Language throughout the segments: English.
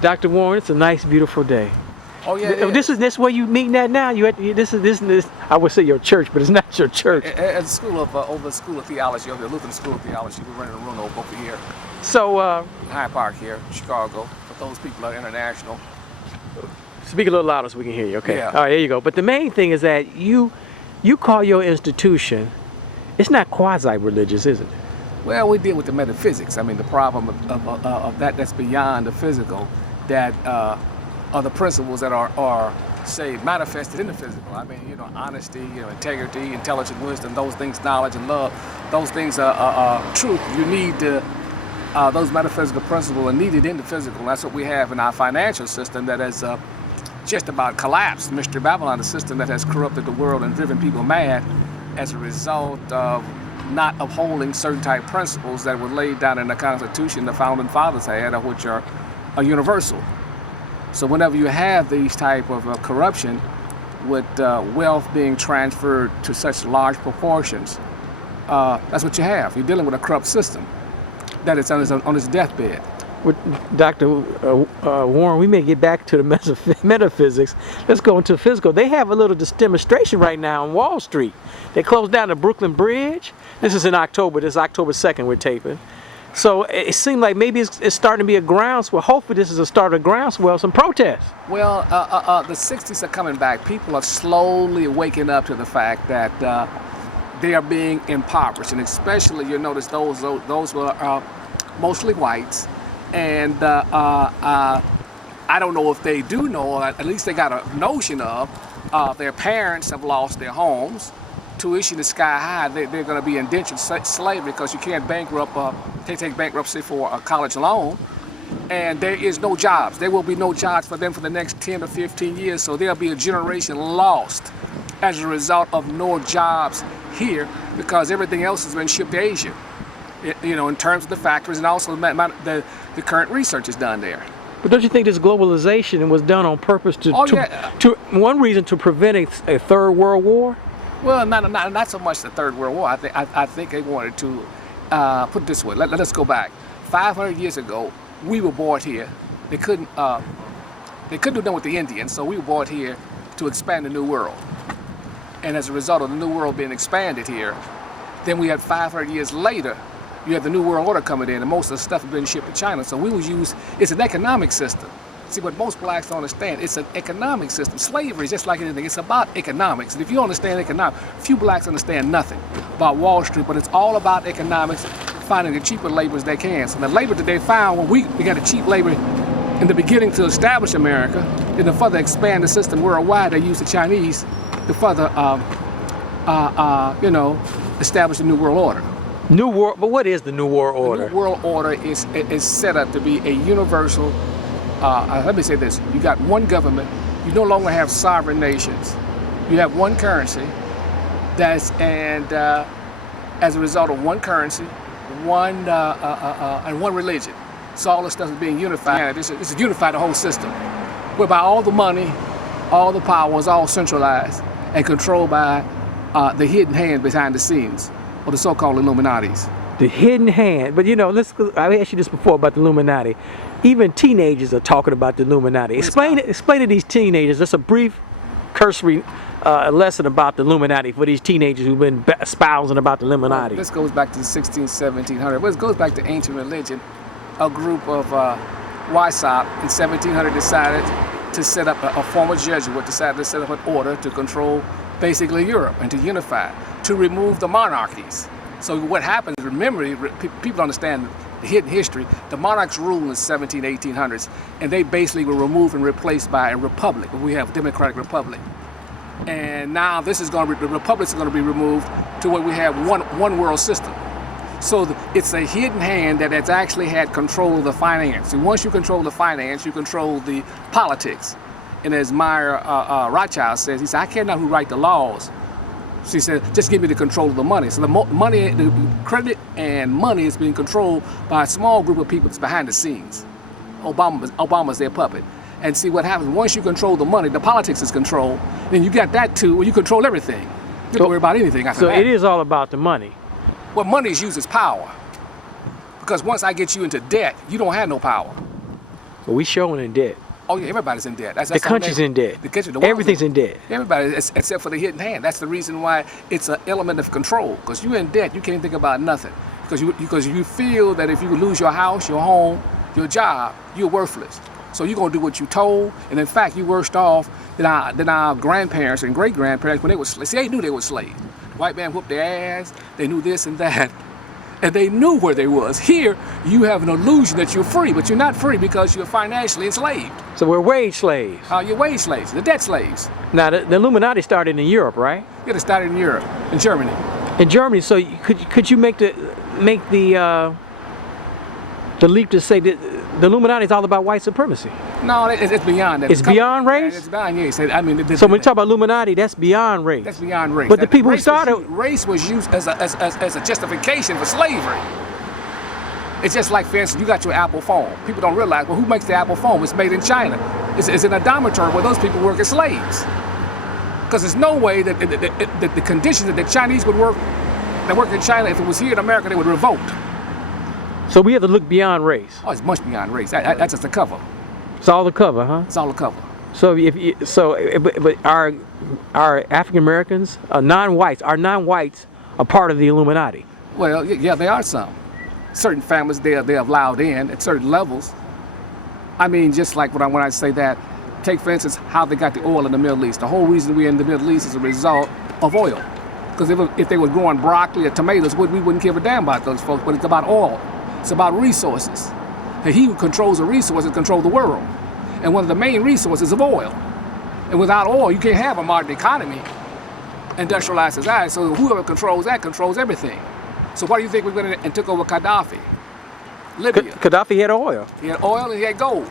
Dr. Warren, it's a nice, beautiful day. Oh yeah. This where you meeting at now? You at this? I would say your church, but it's not your church. At the school of over the School of Theology, over the Lutheran School of Theology, we're running a room over here. So Hyde Park here, Chicago. But those people are international. Speak a little louder so we can hear you. Okay. Yeah. All right, there you go. But the main thing is that you call your institution. It's not quasi-religious, is it? Well, we deal with the metaphysics. I mean, the problem of that's beyond the physical, that are the principles that are say manifested in the physical. I mean, honesty, integrity, intelligent wisdom, those things, knowledge and love, those things are truth. You need those metaphysical principles are needed in the physical. And that's what we have in our financial system that has just about collapsed. Mystery Babylon, the system that has corrupted the world and driven people mad as a result of not upholding certain type principles that were laid down in the Constitution the founding fathers had, which are universal. So whenever you have these type of corruption with wealth being transferred to such large proportions, that's what you have. You're dealing with a corrupt system that is on its deathbed. With Dr. Warren, we may get back to the metaphysics. Let's go into physical. They have a little demonstration right now on Wall Street. They closed down the Brooklyn Bridge. This is in October. This is October 2nd we're taping. So it seemed like maybe it's starting to be a groundswell. Hopefully this is a start of groundswell, some protests. Well, the 60s are coming back. People are slowly waking up to the fact that they are being impoverished. And especially, you notice those were mostly whites. And I don't know if they do know, or at least they got a notion of, their parents have lost their homes. Tuition is sky high. They're going to be indentured slavery because you can't take bankruptcy for a college loan. And there is no jobs. There will be no jobs for them for the next 10 to 15 years. So there'll be a generation lost as a result of no jobs here because everything else has been shipped to Asia. In terms of the factories and also the current research is done there. But don't you think this globalization was done on purpose to one reason to prevent a third world war? Well, not so much the Third World War. I think they wanted to put it this way. Let us go back. 500 years ago, we were brought here. They couldn't do that with the Indians, so we were brought here to expand the New World. And as a result of the New World being expanded here, then we had 500 years later, you have the New World Order coming in, and most of the stuff has been shipped to China. So it's an economic system. See, what most blacks don't understand, it's an economic system. Slavery is just like anything. It's about economics. And if you don't understand economics, few blacks understand nothing about Wall Street, but it's all about economics, finding the cheaper labor as they can. So the labor that they found when we got a cheap labor in the beginning to establish America, and to further expand the system worldwide, they used the Chinese to further, establish the New World Order. New World, but what is the New World Order? The New World Order is set up to be a universal. Let me say this: you got one government. You no longer have sovereign nations. You have one currency. As a result of one currency, and one religion. So all this stuff is being unified. This is unified the whole system, whereby all the money, all the power is all centralized and controlled by the hidden hand behind the scenes, or the so-called Illuminatis. The hidden hand. But I asked you this before about the Illuminati. Even teenagers are talking about the Illuminati. Explain to these teenagers, just a brief cursory lesson about the Illuminati for these teenagers who've been espousing about the Illuminati. Well, this goes back to the 1700s. Well, it goes back to ancient religion. A group of Wysop in 1700 decided to set up, a former Jesuit decided to set up an order to control basically Europe and to unify, to remove the monarchies. So what happens, remember, people understand the hidden history, the monarchs ruled in the 1800s, and they basically were removed and replaced by a republic. We have a democratic republic. And now the republics are going to be removed to where we have one world system. So it's a hidden hand that has actually had control of the finance. And once you control the finance, you control the politics. And as Meyer Rothschild says, he said, I care not who write the laws. She said, just give me the control of the money. So the credit and money is being controlled by a small group of people that's behind the scenes. Obama's their puppet. And see what happens, once you control the money, the politics is controlled, then you got that too, where you control everything. You don't worry about anything after that. So it is all about the money. Well, money is used as power. Because once I get you into debt, you don't have no power. But we showing in debt. Oh yeah, everybody's in debt. The country's in debt. The country, the world's Everything's in debt. Everybody, except for the hidden hand. That's the reason why it's an element of control. Because you're in debt, you can't think about nothing. Because you feel that if you lose your house, your home, your job, you're worthless. So you're gonna do what you're told, and in fact, you're worse off than our grandparents and great grandparents when they were slaves. See, they knew they were slaves. The white man whooped their ass. They knew this and that, and they knew where they was. Here, you have an illusion that you're free, but you're not free because you're financially enslaved. So we're wage slaves. You're wage slaves, the debt slaves. Now the Illuminati started in Europe, right? Yeah, they started in Europe, in Germany. In Germany. So could you make the leap to say that the Illuminati is all about white supremacy? No, it's beyond that. It's beyond race? It's beyond race. I mean, so when you talk about Illuminati, that's beyond race. That's beyond race. But the people who started race was used as a justification for slavery. It's just like, for instance, you got your Apple phone. People don't realize, well, who makes the Apple phone? It's made in China. It's in a dormitory where those people work as slaves. Because there's no way that the conditions that the Chinese would work, that work in China, if it was here in America, they would revolt. So we have to look beyond race. Oh, it's much beyond race. That's just the cover. It's all the cover, huh? It's all the cover. So but our African Americans, non-whites, are part of the Illuminati. Well, yeah, there are some. Certain families they're allowed in at certain levels. I mean, just like when I say that, take for instance how they got the oil in the Middle East. The whole reason we're in the Middle East is a result of oil. Because if they were growing broccoli or tomatoes, we wouldn't give a damn about those folks. But it's about oil. It's about resources. And he who controls the resources controls the world. And one of the main resources is oil. And without oil, you can't have a modern economy, industrialized society. So whoever controls that controls everything. So why do you think we went in and took over Gaddafi? Libya. Gaddafi had oil. He had oil and he had gold.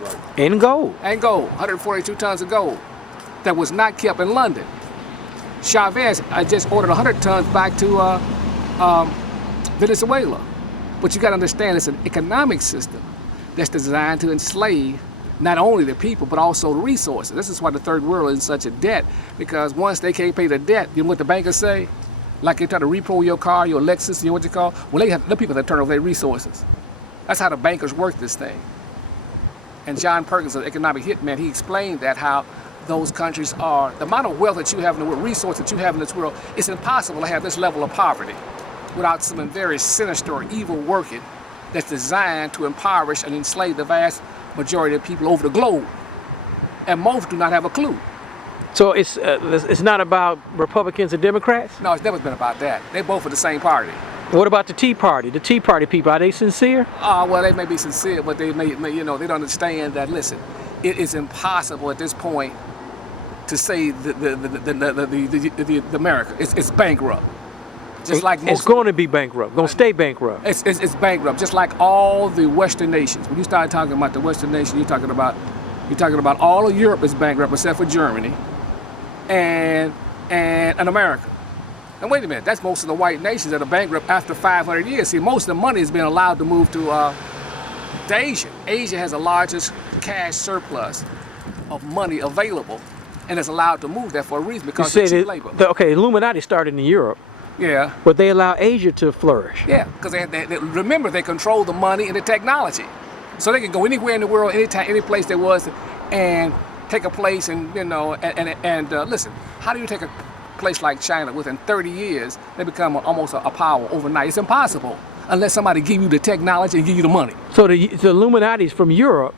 Right. And gold. And gold. 142 tons of gold that was not kept in London. Chavez just ordered 100 tons back to Venezuela. But you got to understand, it's an economic system that's designed to enslave not only the people, but also the resources. This is why the third world is in such a debt, because once they can't pay the debt, you know what the bankers say? Like they try to repo your car, your Lexus, you know what you call? Well, they have the people that turn over their resources. That's how the bankers work this thing. And John Perkins, an economic hitman, he explained that how those countries are, the amount of wealth that you have in the world, resources that you have in this world, it's impossible to have this level of poverty without something very sinister or evil working that's designed to impoverish and enslave the vast majority of people over the globe. And most do not have a clue. So it's not about Republicans and Democrats? No, it's never been about that. They both are the same party. What about the Tea Party? The Tea Party people, are they sincere? Well, they may be sincere, but they may they don't understand that, listen, it is impossible at this point to say the America. It's bankrupt. Just like most, it's going to be bankrupt, going to stay bankrupt. It's bankrupt, just like all the Western nations. When you start talking about the Western nation, you're talking about all of Europe is bankrupt except for Germany and America. And wait a minute, that's most of the white nations that are bankrupt after 500 years. See, most of the money has been allowed to move to Asia. Asia has the largest cash surplus of money available, and is allowed to move there for a reason, because of cheap labor. Okay, Illuminati started in Europe. Yeah. But they allow Asia to flourish. Yeah, because they remember, they control the money and the technology. So they can go anywhere in the world, anytime, any place there was, and take a place and, listen, how do you take a place like China, within 30 years, they become almost a power overnight? It's impossible unless somebody give you the technology and give you the money. So the Illuminati is from Europe,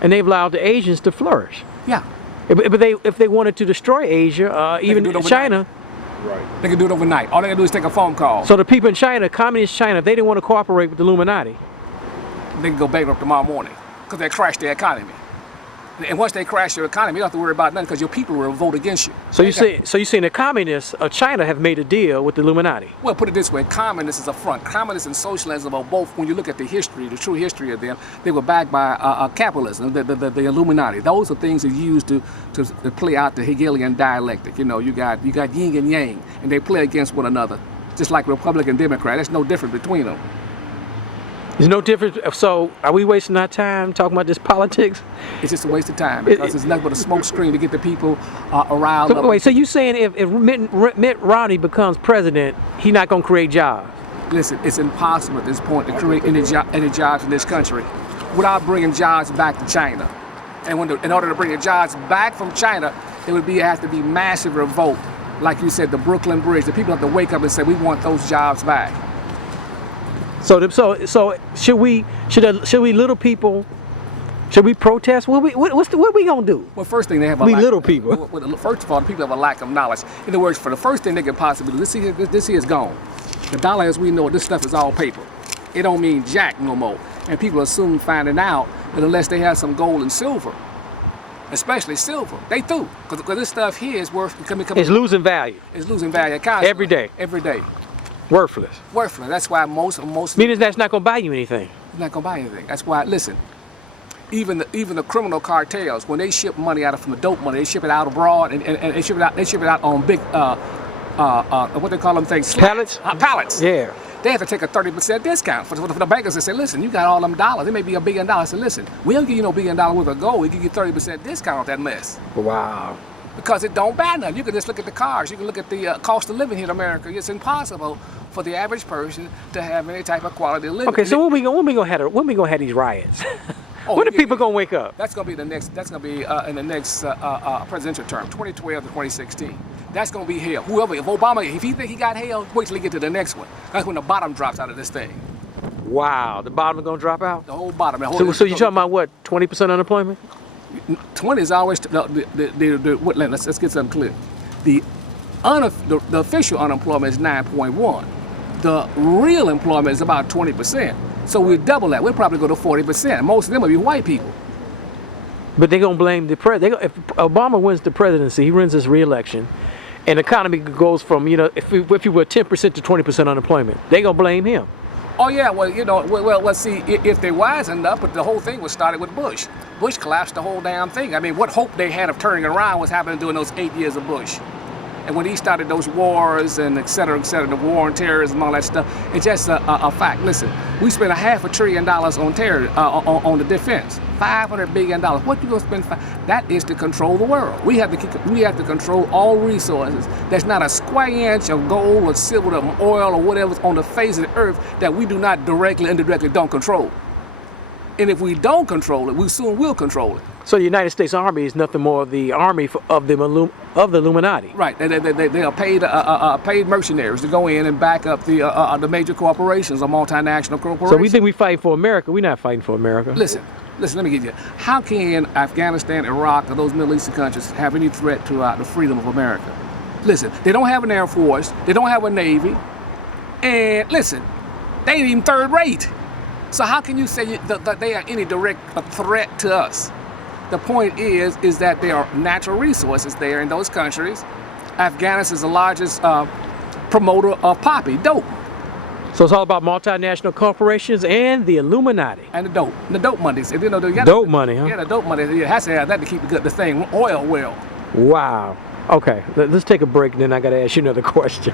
and they've allowed the Asians to flourish. Yeah. But if they wanted to destroy Asia, even China, right, they can do it overnight. All they can do is take a phone call. So the people in China, communist China, if they didn't want to cooperate with the Illuminati, they can go bankrupt tomorrow morning because they crash their economy. And once they crash your economy, you don't have to worry about nothing because your people will revolt against you. So you're saying the communists of China have made a deal with the Illuminati? Well, put it this way, communists is a front. Communists and socialism are both, when you look at the history, the true history of them, they were backed by capitalism, the Illuminati. Those are things that are used to play out the Hegelian dialectic. You know, you got yin and yang, and they play against one another. Just like Republican and Democrat, there's no difference between them. There's no difference. So are we wasting our time talking about this politics? It's just a waste of time, because it's nothing but a smoke screen to get the people riled up. Wait, so you saying if Mitt Romney becomes president, he's not going to create jobs? Listen, it's impossible at this point to create any jobs in this country. without bringing jobs back to China. And in order to bring the jobs back from China, it has to be massive revolt. Like you said, the Brooklyn Bridge. The people have to wake up and say, we want those jobs back. So should we little people? Should we protest? What are we gonna do? Well, first thing they have a we little people. First of all, the people have a lack of knowledge. In other words, for the first thing they could possibly do, this here is gone. The dollar, as we know, this stuff is all paper. It don't mean jack no more. And people are soon finding out that unless they have some gold and silver, especially silver, they through. Because this stuff here is worth becoming. It's losing value. It's losing value constantly. Every day. Every day. Worthless. Worthless. That's why most. Meaning that's not gonna buy you anything. It's not gonna buy anything. That's why. Listen. Even the criminal cartels, when they ship money out from the dope money, they ship it out abroad and they ship it out on big what they call them things, pallets. Pallets. Yeah. They have to take a 30% discount for the bankers. They say, listen, you got all them dollars. It may be $1 billion. I said, listen, we don't give you no $1 billion worth of gold. We give you 30% discount on that mess. Wow. Because it don't buy nothing. You can just look at the cars. You can look at the cost of living here in America. It's impossible for the average person to have any type of quality of living. Okay, so when we gonna have these riots? When are people gonna wake up? That's gonna be the next. That's gonna be in the next presidential term, 2012 to 2016. That's gonna be hell. Whoever, if Obama, if he think he got hell, wait till he get to the next one. That's when the bottom drops out of this thing. Wow, the bottom is gonna drop out. The whole bottom. So you're talking about what? 20% unemployment? 20 is always let's get something clear. The official unemployment is 9.1. The real employment is about 20%. So we double that. We'll probably go to 40%. Most of them will be white people. But they're gonna blame the president. If Obama wins the presidency, he wins his re-election, and the economy goes from, you know, if you were 10% to 20% unemployment, they're gonna blame him. Oh yeah, well, you know, well, see, if they're wise enough, but the whole thing was started with Bush. Bush collapsed the whole damn thing. I mean, what hope they had of turning around was happening during those 8 years of Bush. And when he started those wars and et cetera, the war on terrorism and all that stuff, it's just a fact. Listen, we spent $500 billion on terror, on the defense. $500 billion. What you gonna spend? That is to control the world. We have to control all resources. There's not a square inch of gold or silver or oil or whatever's on the face of the earth that we do not directly, indirectly don't control. And if we don't control it, we soon will control it. So the United States Army is nothing more the army of the Illuminati. Right. They are paid mercenaries to go in and back up the major corporations or multinational corporations. So we think we fighting for America. We're not fighting for America. Listen, let me get you. How can Afghanistan, Iraq, or those Middle Eastern countries have any threat to the freedom of America? Listen, they don't have an Air Force. They don't have a Navy. And listen, they ain't even third rate. So how can you say that they are any direct threat to us? The point is that there are natural resources there in those countries. Afghanistan is the largest promoter of poppy, dope. So it's all about multinational corporations and the Illuminati. And the dope money. You know, dope money, huh? Yeah, the dope money. You has to have that to keep the thing oil well. Wow. Okay, let's take a break, and then I got to ask you another question.